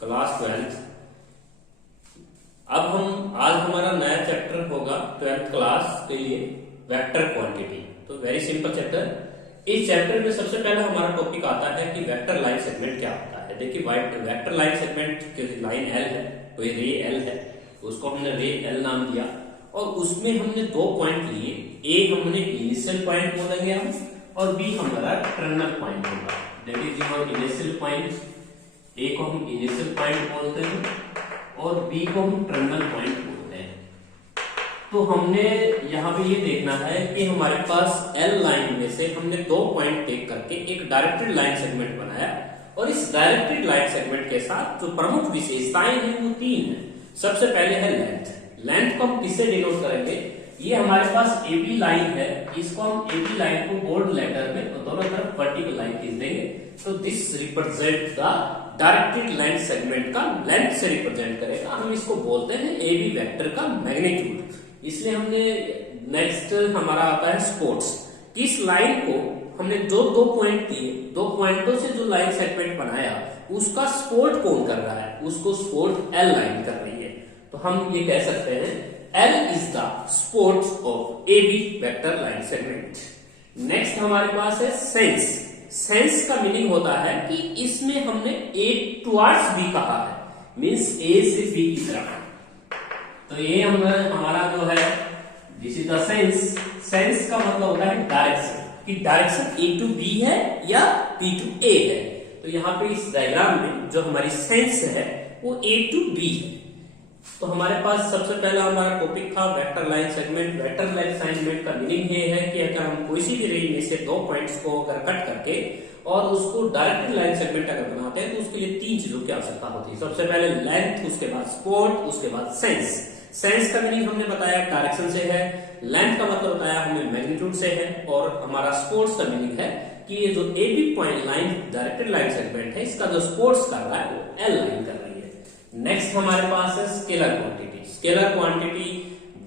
Class 12। अब आज हमारा नया चैप्टर होगा 12th क्लास के लिए वेक्टर क्वांटिटी। तो वेरी सिंपल चैप्टर। इस चैप्टर में सबसे पहला हमारा टॉपिक आता है कि वेक्टर लाइन सेगमेंट क्या होता है। देखिए वेक्टर लाइन सेगमेंट की लाइन एल है, कोई रे एल है, उसको हमने रे एल नाम दिया और उसमें हमने दो पॉइंट लिए। ए हमने इनिशियल पॉइंट बोलेंगे हम, और बी हमारा टर्मिनल पॉइंट होगा। That is your initial point. A को हम इनिशियल पॉइंट बोलते हैं और बी को हम टर्मिनल पॉइंट बोलते हैं। तो हमने यहाँ पे ये देखना है कि हमारे पास एल लाइन में से हमने दो पॉइंट टेक करके एक डायरेक्टेड लाइन सेगमेंट बनाया और इस डायरेक्टेड लाइन सेगमेंट के साथ जो प्रमुख विशेषताएं हैं वो तीन है। सबसे पहले है लेंथ। लेंथ को हम किससे डिनोट करेंगे? ये हमारे पास एबी लाइन है, इसको हम एबी लाइन को बोल्ड लेटर में और दोनों तरफ वर्टिकल लाइन खींच देंगे। तो this represent the directed line segment का लेंथ से रिप्रेजेंट करेगा। हम इसको बोलते हैं एबी वेक्टर का मैग्नीट्यूड। इसलिए हमने नेक्स्ट हमारा आता है स्पोर्ट्स। इस लाइन को हमने जो दो पॉइंट दिए, दो पॉइंटों से जो लाइन सेगमेंट बनाया उसका सपोर्ट कौन कर रहा है? उसको सपोर्ट एल लाइन कर रही है। तो हम ये कह सकते हैं L is the support of AB vector line segment। Next हमारे पास है सेंस। सेंस का मीनिंग होता है कि इसमें हमने A टुवर्ड्स B कहा है, मींस A से B की तरफ। तो ये हमारा जो है this is the sense. Sense का मतलब होता है डायरेक्शन, कि डायरेक्शन A टू B है या B टू A है। तो यहाँ पे इस डायग्राम में जो हमारी सेंस है वो A टू B है। तो हमारे पास सबसे पहला हमारा टॉपिक था vector line segment. Vector line segment का मीनिंग ये है कि अगर हम कोई सी भी रेंज में से दो पॉइंट्स को अगर कट करके और उसको डायरेक्टेड लाइन सेगमेंट अगर बनाते हैं तो उसके लिए तीन चीजों की आवश्यकता होती है। सबसे पहले लेंथ, उसके बाद सपोर्ट, उसके बाद सेंस। सेंस का मीनिंग हमने बताया डायरेक्शन से है, लेंथ का मतलब बताया हमें मैग्नीट्यूड से है, और हमारा सपोर्ट्स का मीनिंग है कि ये जो AB point line directed line segment है इसका जो सपोर्ट्स कर रहा है वो एल लाइन कर रही है। नेक्स्ट हमारे पास है स्केलर क्वांटिटी। स्केलर क्वांटिटी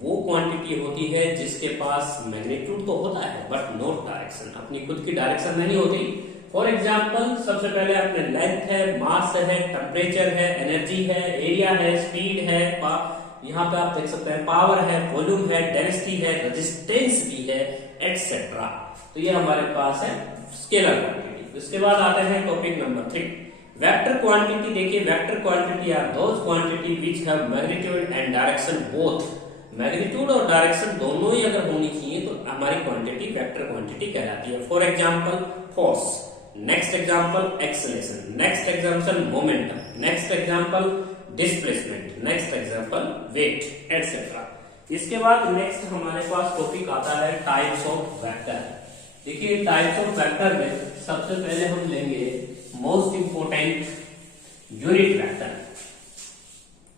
वो क्वांटिटी होती है जिसके पास मैग्नीट्यूड तो होता है बट नॉट डायरेक्शन, अपनी खुद की डायरेक्शन नहीं होती। फॉर एग्जांपल सबसे पहले अपने लेंथ है, मास है, टेम्परेचर है, एनर्जी है, एरिया है, स्पीड है, यहाँ पे आप देख सकते हैं पावर है, वॉल्यूम है, डेंसिटी है, रेजिस्टेंस भी है, एटसेट्रा। तो ये हमारे पास है स्केलर क्वांटिटी। उसके बाद आते हैं टॉपिक नंबर 3 वेक्टर क्वांटिटी। देखिए vector quantity are those quantity which have magnitude and direction both. Magnitude और डायरेक्शन दोनों ही अगर होनी चाहिए तो हमारी क्वांटिटी वेक्टर क्वांटिटी कहलाती है। For example force, next example acceleration, next example momentum, next example displacement, next example weight etcetera. इसके बाद नेक्स्ट हमारे पास टॉपिक आता है टाइप्स ऑफ वेक्टर। देखिए टाइप्स ऑफ वेक्टर में सबसे पहले हम लेंगे मोस्ट इंपोर्टेंट यूनिट वेक्टर।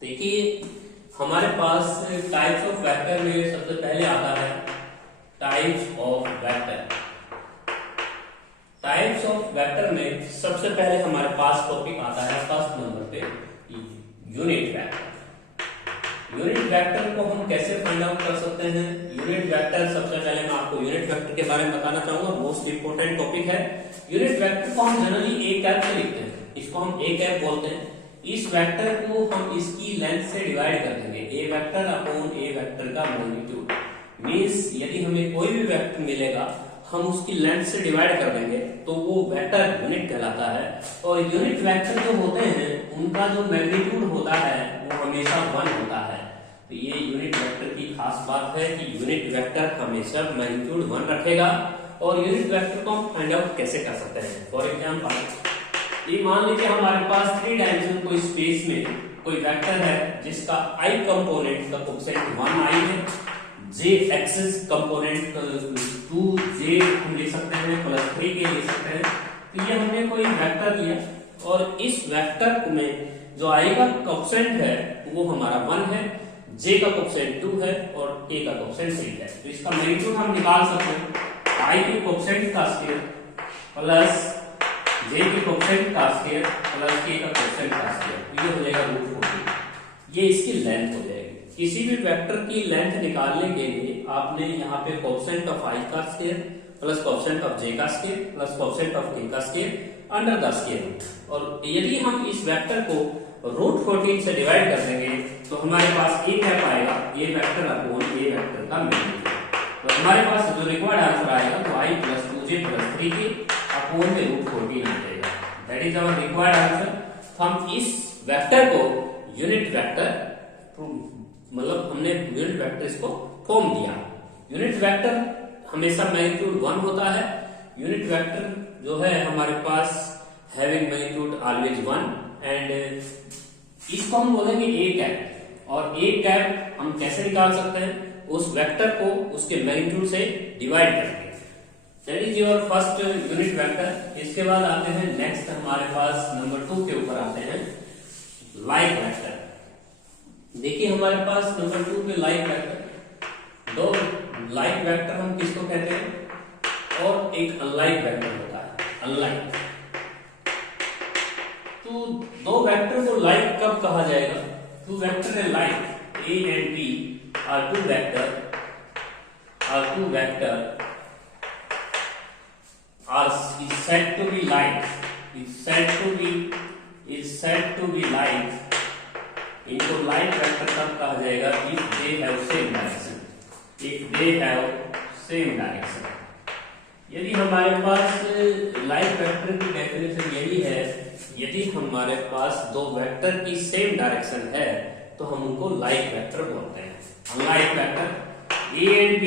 देखिए हमारे पास टाइप्स ऑफ वेक्टर में सबसे पहले आता है types of vector. Types of vector में सबसे पहले हमारे पास टॉपिक आता है फर्स्ट नंबर पे यूनिट वेक्टर। यूनिट वेक्टर को हम कैसे फाइंड आउट कर सकते हैं? यूनिट वेक्टर सबसे पहले मैं आपको यूनिट वेक्टर के बारे में बताना चाहूंगा, मोस्ट इंपोर्टेंट टॉपिक है। यूनिट वेक्टर को हम जनरली ए कैप से लिखते हैं, इसको हम ए कैप बोलते हैं। इस वेक्टर को हम इसकी लेंथ से डिवाइड कर देंगे, ए वेक्टर अपॉन ए वेक्टर का मैग्नीट्यूड। मींस यदि हमें कोई भी वेक्टर मिलेगा हम उसकी लेंथ से डिवाइड कर देंगे तो वो वेक्टर यूनिट कहलाता है। और यूनिट वेक्टर जो होते हैं उनका जो मैग्नीट्यूड होता है वो हमेशा 1 होता है। तो ये यूनिट वेक्टर की खास बात है कि यूनिट वेक्टर हमेशा मैग्नीट्यूड 1 रखेगा। और यूनिट वेक्टर को हम फाइंड आउट कैसे कर सकते हैं? फॉर एग्जांपल ये मान लीजिए हमारे पास 3 डायमेंशन कोई स्पेस में कोई वेक्टर है जिसका i कंपोनेंट का कोएफिशिएंट 1i है, j एक्सिस कंपोनेंट 2j हम ले सकते हैं, प्लस 3k ले सकते हैं। तो ये हमने कोई वेक्टर लिया और इस वेक्टर में जो i का कोएफिशिएंट है वो हमारा 1 है, j का कोएफिशिएंट 2 है और k का कोएफिशिएंट 3 है। तो इसका मैग्नीट्यूड हम निकाल सकते हैं i के कोएफिशिएंट का स्क्वायर प्लस j के कोएफिशिएंट का स्क्वायर प्लस k का कोएफिशिएंट का स्क्वायर। ये हो जाएगा √40। ये इसकी लेंथ हो जाएगी। किसी भी वेक्टर की लेंथ निकालने के लिए आपने यहाँ पे कोएफिशिएंट ऑफ i का square plus coefficient of j का square plus coefficient of k का square under the square root. और यदि हम इस वेक्टर को रूट 14 से डिवाइड कर देंगे तो हमारे पास ए कैप आएगा, a vector upon a vector का मैग्नीट्यूड। तो हमारे पास जो रिक्वायर्ड आंसर आएगा तो i plus 2j plus 3k upon में रूट 14 आ जाएगा। That is our required answer. तो हम इस वेक्टर को यूनिट वेक्टर, मतलब हमने यूनिट वेक्टर इसको फॉर्म दिया। यूनिट वेक्टर हमेशा मैग्नीट्यूड 1 होता है। यूनिट वेक्टर जो है हमारे पास हैविंग मैग्नीट्यूड ऑलवेज 1 एंड इसको हम बोलेंगे ए कैप। और ए कैप हम कैसे निकाल सकते हैं? उस वेक्टर को उसके मैग्नीट्यूड से डिवाइड करके। That is your first unit vector. इसके बाद आते हैं नेक्स्ट हमारे पास नंबर 2 के ऊपर आते हैं लाइक वेक्टर। देखिए हमारे पास नंबर 2 पे लाइक वेक्टर, दो लाइक वेक्टर हम किसको कहते हैं और एक अनलाइक वेक्टर होता है, अनलाइक। तो दो वेक्टर को लाइक कब कहा जाएगा? टू वेक्टर है like A and B are two vector are is said to be like इनको लाइक वेक्टर कब कहा जाएगा? if they have same direction। यदि हमारे पास लाइक वेक्टर की डेफिनेशन यही है, यदि हमारे पास दो वेक्टर की सेम डायरेक्शन है तो हम उनको लाइक वेक्टर बोलते हैं। Unlike vector A and B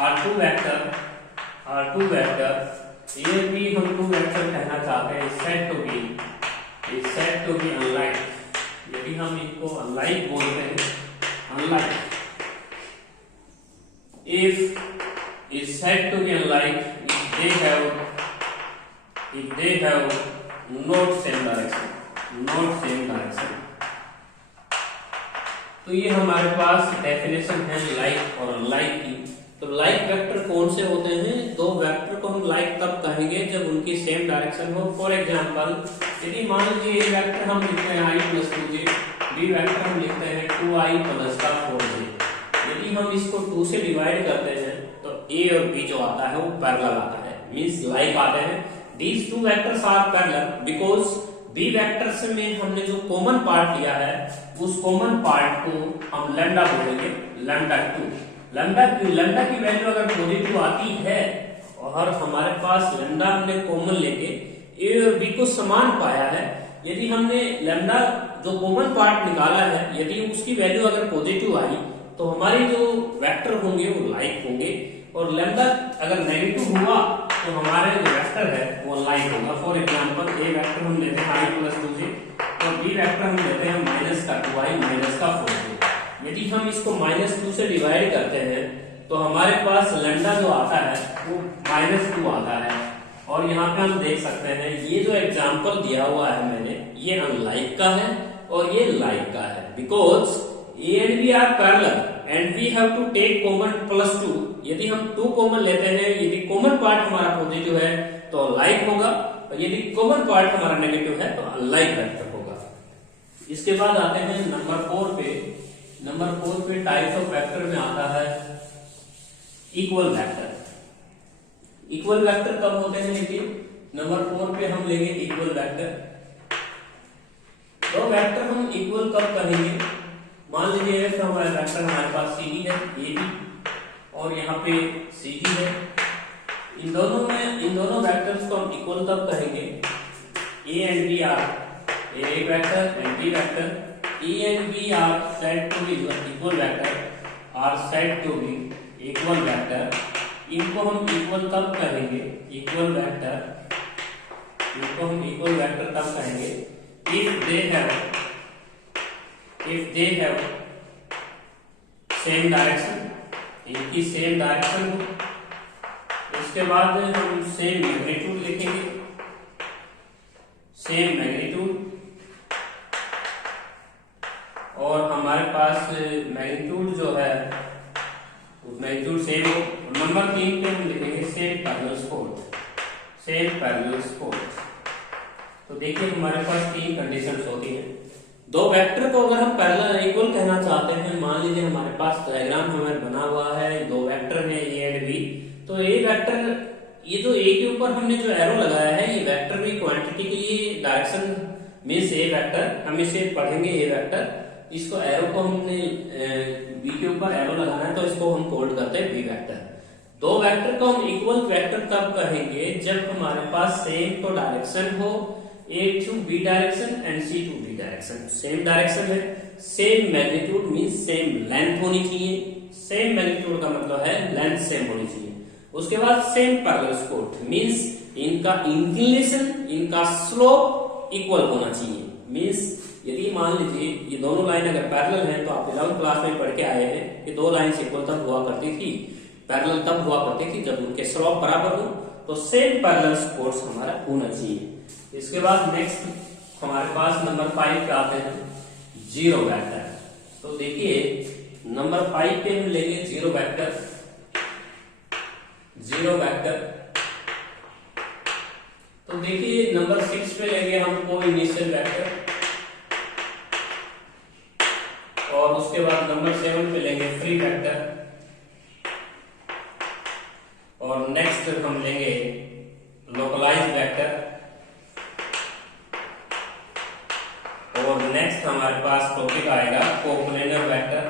are two vector A and B हम टू वेक्टर कहना चाहते हैं, is said to be unlike। यदि हम इनको अनलाइक बोलते हैं, unlike if is said to be unlike if they have not same direction। तो ये हमारे पास डेफिनेशन है लाइक और अनलाइक की। तो लाइक वेक्टर कौन से होते हैं? दो वेक्टर को हम लाइक तब कहेंगे जब उनकी सेम डायरेक्शन हो। फॉर एग्जांपल यदि मान लीजिए ए वेक्टर हम लिखते हैं i plus 2j, B vector हम लिखते हैं 2i प्लस का 4j। यदि हम इसको 2 से डिवाइड करते हैं तो a और b जो आता है वो पैरेलल आता है, मींस लाइक आते हैं। These two vectors are parallel because B vectors में हमने जो कॉमन पार्ट लिया है उस कॉमन पार्ट को हम लैम्डा बोलेंगे, लैम्डा 2। लैम्डा की वैल्यू अगर पॉजिटिव आती है और हमारे पास लैम्डा हमने कॉमन लेके ए और बी को समान पाया है, यदि हमने लैम्डा जो कॉमन पार्ट निकाला है यदि उसकी वैल्यू अगर पॉजिटिव आई तो हमारे जो वेक्टर होंगे वो लाइक होंगे, और लैम्डा अगर नेगेटिव हुआ तो हमारे जो वेक्टर है वो लाइक होगा। फॉर एग्जांपल ए वेक्टर हम लेते हैं i प्लस 2j और बी वेक्टर हम लेते हैं माइनस का 2i माइनस का 4j। यदि हम इसको -2 से डिवाइड करते हैं तो हमारे पास लैम्डा जो आता है वो -2 आता है। और यहाँ पे हम देख सकते हैं ये जो एग्जांपल दिया हुआ है मैंने, ये अनलाइक का है और ये लाइक का है, because A and B are parallel and we have to take common +2। यदि हम 2 कॉमन लेते हैं, यदि कॉमन पार्ट हमारा पॉजिटिव है तो लाइक होगा और यदि कॉमन पार्ट हमारा नेगेटिव है तो अनलाइक वेक्टर होगा। इसके बाद आते हैं नंबर 4 पे। नंबर 4 पे टाइप्स ऑफ वेक्टर में आता है इक्वल वेक्टर। इक्वल वेक्टर कब होते हैं? देखिए नंबर 4 पे हम लेंगे इक्वल वेक्टर। दो वेक्टर हम इक्वल कब कहेंगे? मान लीजिए हमारा वेक्टर हमारे पास CD है AB और यहाँ पे CD है। इन दोनों वेक्टर्स को हम इक्वल तब कहेंगे A and B are A vector and B vector. A and B are said to be equal vector, are said to be equal vector। इनको हम इक्वल तब कहेंगे, इक्वल वेक्टर, इनको हम इक्वल वेक्टर तब कहेंगे if they have same direction, इनकी same direction हो। उसके बाद हम सेम मैग्नीट्यूड लिखेंगे, सेम मैग्नीट्यूड, और हमारे पास मैग्नीट्यूड जो है मैग्नीट्यूड सेम हो। नंबर 3 पे हम लिखेंगे same parallel support, same parallel support. तो देखिए हमारे पास 3 कंडीशंस होती हैं। दो वेक्टर को अगर हम पैरेलल इक्वल कहना चाहते हैं, मान लीजिए हमारे पास डायग्राम हमारे बना हुआ है, दो वेक्टर है ए एंड बी। तो ए वेक्टर, ये जो ए के ऊपर हमने जो एरो लगाया है ये वेक्टर भी क्वांटिटी के लिए डायरेक्शन मीन्स ए वेक्टर, हम इसे पढ़ेंगे ए वेक्टर। इसको एरो को हमने बी के ऊपर एरो लगाना है, तो इसको हम कोड करते हैं बी वेक्टर। दो वेक्टर को हम इक्वल वेक्टर तब कहेंगे जब हमारे पास सेम तो डायरेक्शन हो, A to B direction and C to B direction. Same direction है, same magnitude means same length होनी चाहिए। सेम मैग्नीट्यूड का मतलब है लेंथ सेम होनी चाहिए। उसके बाद सेम पैरेलल सपोर्ट मीन्स इनका इंक्लिनेशन, इनका स्लोप इक्वल होना चाहिए। मीन्स यदि मान लीजिए ये दोनों लाइन अगर पैरेलल हैं, तो आप 11th क्लास में पढ़ के आए हैं कि दो लाइन इक्वल तब हुआ करती थी, पैरेलल तब हुआ करती थी जब उनके स्लोप बराबर हो। तो सेम पैरेलल सपोर्ट्स हमारा होना चाहिए। इसके बाद नेक्स्ट हमारे पास नंबर 5 पे आते हैं, जीरो वेक्टर। तो देखिए नंबर 5 पे हम लेंगे जीरो वेक्टर। जीरो वेक्टर तो देखिए नंबर 6 पे लेंगे हम को इनिशियल वेक्टर, और उसके बाद नंबर 7 पे लेंगे फ्री वेक्टर, और नेक्स्ट हम लेंगे लोकलाइज्ड वेक्टर, और नेक्स्ट हमारे पास टॉपिक आएगा कोप्लेनर वेक्टर,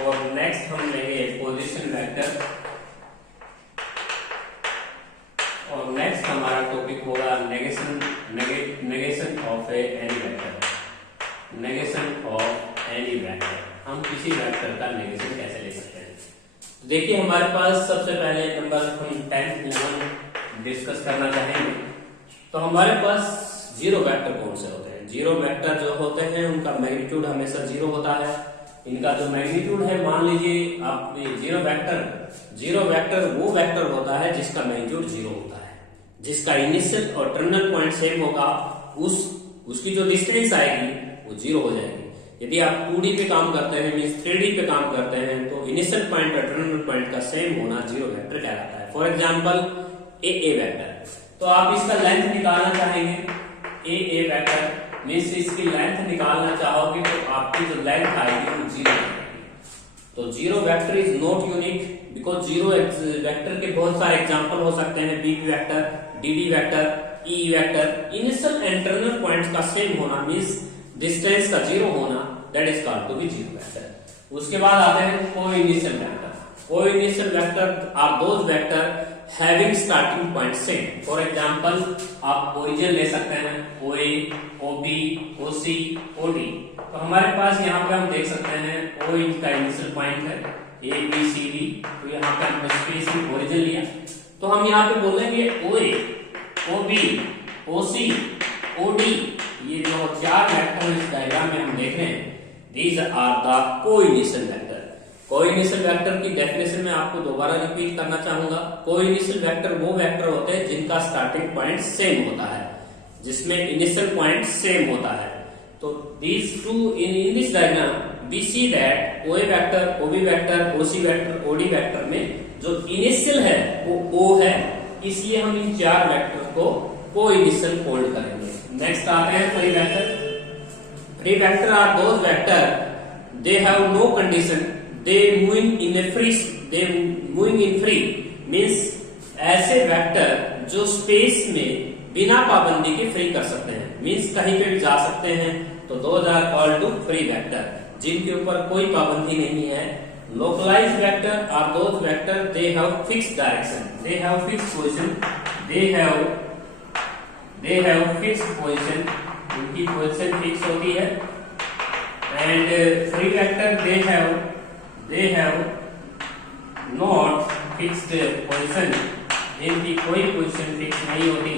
और नेक्स्ट हम लेंगे पोजीशन वेक्टर, और नेक्स्ट हमारा टॉपिक होगा negation of any vector. Negation of any vector, हम किसी वेक्टर का नेगेशन कैसे ले सकते हैं। तो देखिए हमारे पास सबसे पहले नंबर हम 10th लेवल डिस्कस करना चाहेंगे। तो हमारे पास जीरो वेक्टर कौन से होते हैं। जीरो वेक्टर जो होते हैं उनका मैग्नीट्यूड हमेशा जीरो होता है। इनका जो मैग्नीट्यूड है, मान लीजिए आप जीरो वेक्टर वो वेक्टर होता है जिसका मैग्नीट्यूड जीरो होता है, जिसका इनिशियल और टर्मिनल पॉइंट सेम होगा, उसकी जो डिस्टेंस आएगी वो जीरो हो जाएगी। यदि आप 2D पे काम करते हैं मींस 3D पे काम करते हैं, तो इनिशियल पॉइंट और टर्मिनल पॉइंट का सेम होना जीरो वेक्टर कहलाता है। फॉर एग्जांपल ए वेक्टर, तो आप इसका लेंथ निकालना चाहेंगे, ए वेक्टर मीन्स इसकी लेंथ निकालना चाहोगे तो आपकी जो लेंथ आएगी वो जीरो आएगी। तो zero vector is not unique because zero vector के बहुत सारे एग्जांपल हो सकते हैं, B vector, D vector, E vector. Initial and terminal points का सेम होना मीन्स डिस्टेंस का जीरो होना, that is called to be zero vector. उसके बाद आते हैं coinitial vector. Coinitial vector are those vector having starting point same. For example आप origin ले सकते हैं, OA, OB, OC, OD। तो हमारे पास यहाँ पे हम देख सकते हैं O इनका इनिशियल पॉइंट है, ABCD। तो यहाँ पे हमने स्पेस ओरिजिन लिया, तो हम यहाँ पे बोलेंगे OA, OB, OC, OD। ये जो चार वेक्टर इस डायग्राम में हम देख रहे हैं, these are the coinitial vector. Coinitial vector की डेफिनेशन में आपको दोबारा रिपीट करना चाहूंगा। कोइनिशियल वेक्टर वो वेक्टर होते हैं जिनका स्टार्टिंग पॉइंट सेम होता है, जिसमें इनिशियल पॉइंट सेम होता है। तो these two in this diagram we see that OA vector, OB vector, OC vector, OD vector में जो इनिशियल है वो O है, इसलिए हम इन चार वेक्टर को कोइनिशियल होल्ड करेंगे। नेक्स्ट आते हैं free vector. Free vector are those vector they have no condition, they moving in free means ऐसे वेक्टर जो स्पेस में बिना पाबंदी के फ्री कर सकते हैं, मीन्स कहीं पे भी जा सकते हैं, तो those are called to free vector, जिनके ऊपर कोई पाबंदी नहीं है। Localized vector are those vector they have fixed direction, they have fixed position, they have fixed position, उनकी पोजीशन फिक्स होती है। And free vector they have not fixed position, जिनकी कोई पोजीशन फिक्स नहीं होती,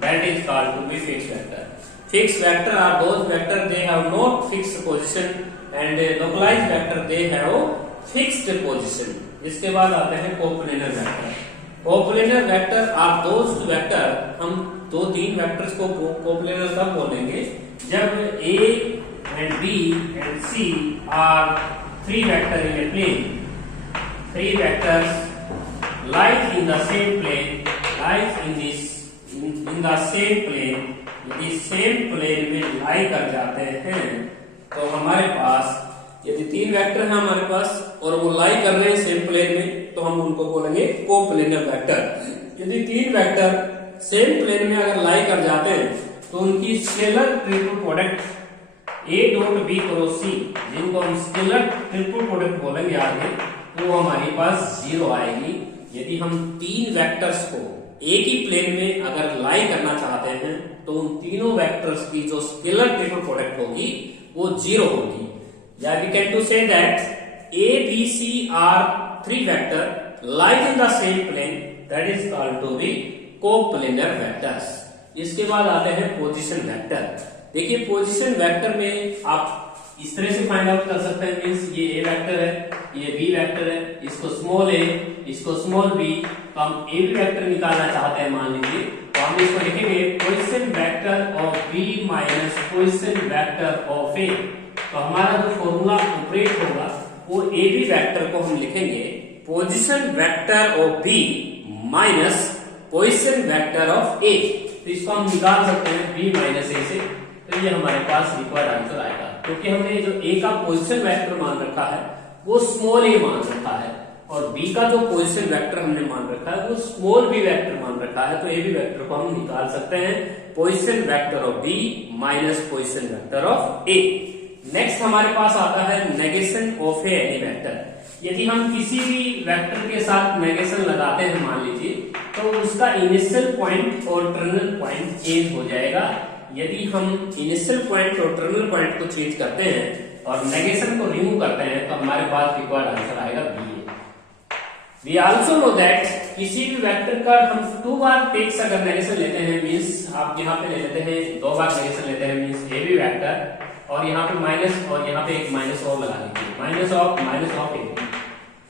that is called to be fixed vector. Fixed vector are those vector they have not fixed position, and localized vector they have fixed position. इसके बाद आते हैं coplanar vector. Coplanar vector are those vector, हम दो तीन vectors को coplanar तब बोलेंगे जब A and B and C are three vector in a plane. Three vectors lies in the same plane, lies in the same plane. यदि same plane में लाई कर जाते हैं, तो हमारे पास यदि तीन वेक्टर हैं हमारे पास और वो लाई कर रहे हैं सेम प्लेन में, तो हम उनको बोलेंगे कोप्लेनर वेक्टर। यदि तीन वेक्टर सेम प्लेन में अगर लाई कर जाते हैं तो उनकी scalar triple product A dot B cross C, जिनको हम स्केलर ट्रिपल प्रोडक्ट बोलेंगे आगे, तो वो हमारे पास 0 आएगी। यदि हम तीन वेक्टर्स को एक ही प्लेन में अगर लाई करना चाहते हैं तो उन तीनों वेक्टर्स की जो स्केलर ट्रिपल प्रोडक्ट होगी वो 0 होगी। या we can to say that A, B, C are three vector lies in the same plane, that is called to be coplanar vectors. इसके बाद आते हैं पोजीशन वेक्टर। देखिए पोजीशन वेक्टर में आप इस तरह से फाइंड आउट कर सकते हैं, मींस ये A वेक्टर है, ये B वेक्टर है, इसको स्मॉल a, इसको स्मॉल b, तो हम A B वेक्टर निकालना चाहते हैं मान लीजिए, तो हम इसको लिखेंगे position vector of B minus position vector of A। तो हमारा जो फॉर्मूला ऑपरेट होगा वो A B वेक्टर को हम लिखेंगे position vector of B minus position vector of A। तो इसको हम निकाल सकते हैं B माइनस A से, तो ये हमारे पास रिक्वायर्ड आंसर आएगा, क्योंकि हमने जो A का पोजीशन वेक्टर मान रखा है वो स्मॉल a मान रखा है और B का जो पोजीशन वेक्टर हमने मान रखा है वो स्मॉल b वेक्टर मान रखा है। तो A B वेक्टर को हम निकाल सकते हैं position vector of B minus position vector of A। Next हमारे पास आता है नेगेशन ऑफ एनी वेक्टर। यदि हम किसी भी वेक्टर के साथ नेगेशन लगाते हैं मान लीजिए, तो उसका इनिशियल पॉइंट और टर्मिनल पॉइंट चेंज हो जाएगा। यदि हम इनिशियल पॉइंट और टर्मिनल पॉइंट को चेंज करते हैं और नेगेशन को रिमूव करते हैं तो हमारे पास रिक्वायर्ड आंसर आएगा B. We also know that किसी भी वेक्टर का हम 2 बार टेक्स अगर नेगेशन लेते हैं, मींस आप यहाँ पे ले लेते हैं 2 बार नेगेशन लेते हैं, मींस ए बी वेक्टर और यहाँ पे माइनस और यहाँ पे एक माइनस और लगा लीजिए, माइनस ऑफ ए बी।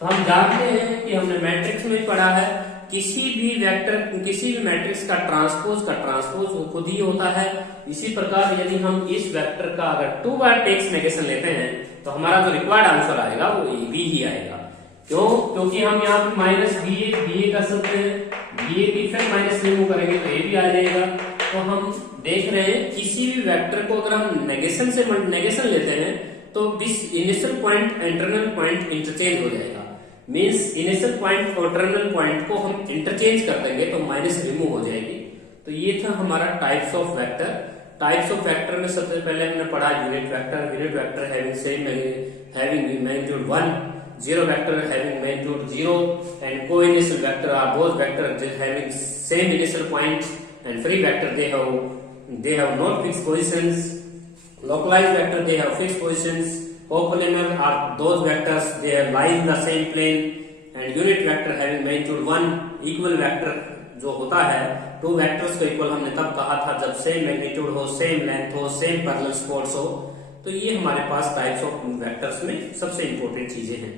तो हम जानते हैं कि हमने मैट्रिक्स में पढ़ा है किसी भी वेक्टर किसी भी मैट्रिक्स का ट्रांसपोज खुद ही होता है। इसी प्रकार यदि हम इस वेक्टर का अगर 2 बार टेक्स नेगेशन लेते हैं तो हमारा जो रिक्वायर्ड आंसर आएगा वो ए बी ही आएगा। क्यों? क्योंकि हम यहाँ पे माइनस बी ए कर सकते हैं, बी ए की फिर माइनस रिमूव करेंगे तो ए बी आ जाएगा। तो हम देख रहे हैं किसी भी वेक्टर को अगर हम नेगेशन से नेगेशन लेते हैं तो this initial point and terminal point interchange हो जाएगा। मींस इनिशियल पॉइंट और टर्मिनल पॉइंट को हम इंटरचेंज कर देंगे तो माइनस रिमूव हो जाएगी। तो ये था हमारा types of vector. Types of vector में सबसे पहले हमने पढ़ा unit vector having same having magnitude 1, zero vector having magnitude 0 and coinitial vector are those vector having same initial point and free vector they have not fixed positions. Localized vector they have fixed positions. Coplanar are those vectors they lie in the same plane, and unit vector having magnitude 1. Equal vector जो होता है 2 vectors को equal हमने तब कहा था जब same magnitude हो, सेम लेंथ हो, सेम पैरेलल सपोर्ट्स हो। तो ये हमारे पास टाइप्स ऑफ वेक्टर्स में सबसे इंपॉर्टेंट चीजें हैं।